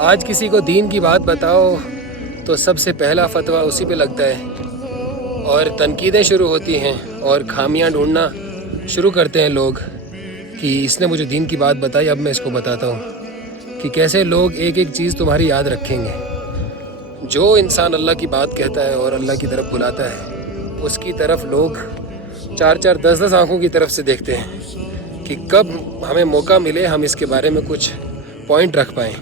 آج کسی کو دین کی بات بتاؤ تو سب سے پہلا فتویٰ اسی پہ لگتا ہے اور تنقیدیں شروع ہوتی ہیں اور خامیاں ڈھونڈنا شروع کرتے ہیں لوگ کہ اس نے مجھے دین کی بات بتائی، اب میں اس کو بتاتا ہوں کہ کیسے لوگ ایک ایک چیز تمہاری یاد رکھیں گے۔ جو انسان اللہ کی بات کہتا ہے اور اللہ کی طرف بلاتا ہے اس کی طرف لوگ 4 10 آنکھوں کی طرف سے دیکھتے ہیں کہ کب ہمیں موقع ملے ہم اس کے بارے میں کچھ پوائنٹ رکھ پائیں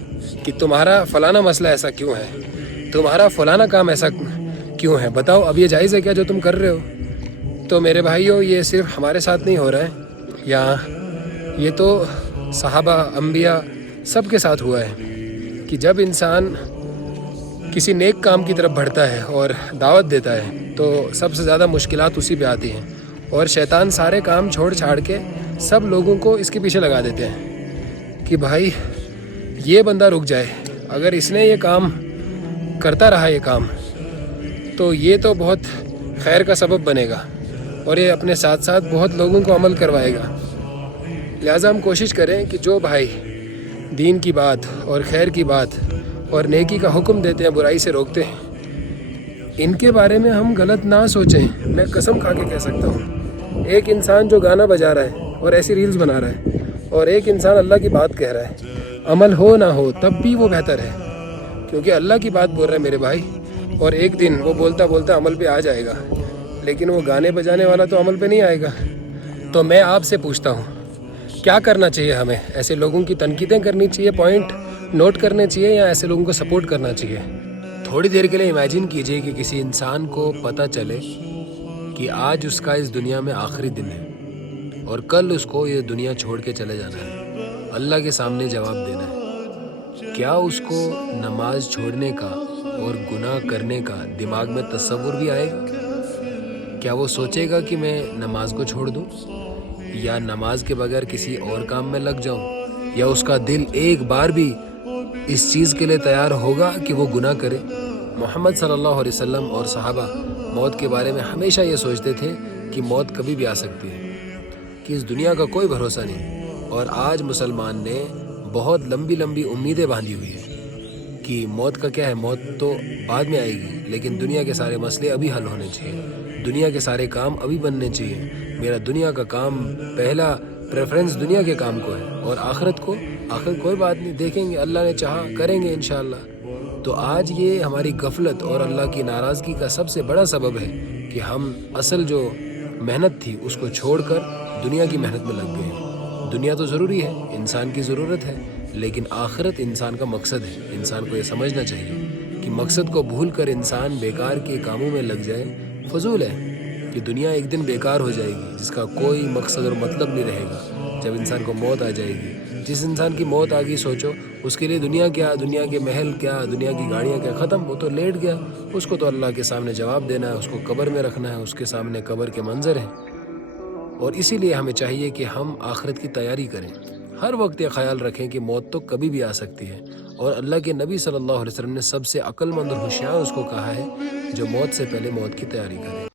کہ تمہارا فلانا مسئلہ ایسا کیوں ہے، تمہارا فلانا کام ایسا کیوں ہے، بتاؤ اب یہ جائز ہے کیا جو تم کر رہے ہو۔ تو میرے بھائیوں، یہ صرف ہمارے ساتھ نہیں ہو رہا ہے، یا یہ تو صحابہ، انبیاء سب کے ساتھ ہوا ہے کہ جب انسان کسی نیک کام کی طرف بڑھتا ہے اور دعوت دیتا ہے تو سب سے زیادہ مشکلات اسی پہ آتی ہیں، اور شیطان سارے کام چھوڑ چھاڑ کے سب لوگوں کو اس کے پیچھے لگا دیتے ہیں کہ بھائی یہ بندہ رک جائے، اگر اس نے یہ کام کرتا رہا یہ کام تو یہ تو بہت خیر کا سبب بنے گا اور یہ اپنے ساتھ ساتھ بہت لوگوں کو عمل کروائے گا۔ لہٰذا ہم کوشش کریں کہ جو بھائی دین کی بات اور خیر کی بات اور نیکی کا حکم دیتے ہیں، برائی سے روکتے ہیں، ان کے بارے میں ہم غلط نہ سوچیں۔ میں قسم کھا کے کہہ سکتا ہوں، ایک انسان جو گانا بجا رہا ہے اور ایسی ریلز بنا رہا ہے اور ایک انسان اللہ کی بات کہہ رہا ہے، عمل ہو نہ ہو تب بھی وہ بہتر ہے، کیونکہ اللہ کی بات بول رہا ہے میرے بھائی، اور ایک دن وہ بولتا بولتا عمل پہ آ جائے گا، لیکن وہ گانے بجانے والا تو عمل پہ نہیں آئے گا۔ تو میں آپ سے پوچھتا ہوں، کیا کرنا چاہیے ہمیں؟ ایسے لوگوں کی تنقیدیں کرنی چاہیے، پوائنٹ نوٹ کرنے چاہیے، یا ایسے لوگوں کو سپورٹ کرنا چاہیے؟ تھوڑی دیر کے لیے امیجن کیجئے کہ کسی انسان کو پتہ چلے کہ آج اس کا اس دنیا میں آخری دن ہے اور کل اس کو یہ دنیا چھوڑ کے چلے جانا ہے، اللہ کے سامنے جواب دینا ہے۔ کیا اس کو نماز چھوڑنے کا اور گناہ کرنے کا دماغ میں تصور بھی آئے گا؟ کیا وہ سوچے گا کہ میں نماز کو چھوڑ دوں یا نماز کے بغیر کسی اور کام میں لگ جاؤں، یا اس کا دل ایک بار بھی اس چیز کے لیے تیار ہوگا کہ وہ گناہ کرے؟ محمد صلی اللہ علیہ وسلم اور صحابہ موت کے بارے میں ہمیشہ یہ سوچتے تھے کہ موت کبھی بھی آ سکتی ہے، کہ اس دنیا کا کوئی بھروسہ نہیں، اور آج مسلمان نے بہت لمبی لمبی امیدیں باندھی ہوئی ہیں کہ موت کا کیا ہے، موت تو بعد میں آئے گی، لیکن دنیا کے سارے مسئلے ابھی حل ہونے چاہیے، دنیا کے سارے کام ابھی بننے چاہیے، میرا دنیا کا کام پہلا پریفرنس دنیا کے کام کو ہے، اور آخرت کو آخر کوئی بات نہیں، دیکھیں گے، اللہ نے چاہا کریں گے انشاءاللہ۔ تو آج یہ ہماری غفلت اور اللہ کی ناراضگی کا سب سے بڑا سبب ہے کہ ہم اصل جو محنت تھی اس کو چھوڑ کر دنیا کی محنت میں لگ گئے ہیں۔ دنیا تو ضروری ہے، انسان کی ضرورت ہے، لیکن آخرت انسان کا مقصد ہے۔ انسان کو یہ سمجھنا چاہیے کہ مقصد کو بھول کر انسان بیکار کے کاموں میں لگ جائے فضول ہے، کہ دنیا ایک دن بیکار ہو جائے گی جس کا کوئی مقصد اور مطلب نہیں رہے گا جب انسان کو موت آ جائے گی۔ جس انسان کی موت آ گئی سوچو اس کے لیے دنیا کیا، دنیا کے محل کیا، دنیا کی گاڑیاں کیا، ختم، وہ تو لیٹ گیا، اس کو تو اللہ کے سامنے جواب دینا ہے، اس کو قبر میں رکھنا ہے، اس کے سامنے قبر کے منظر ہیں۔ اور اسی لیے ہمیں چاہیے کہ ہم آخرت کی تیاری کریں، ہر وقت یہ خیال رکھیں کہ موت تو کبھی بھی آ سکتی ہے، اور اللہ کے نبی صلی اللہ علیہ وسلم نے سب سے عقل مند اور ہوشیار اس کو کہا ہے جو موت سے پہلے موت کی تیاری کرے۔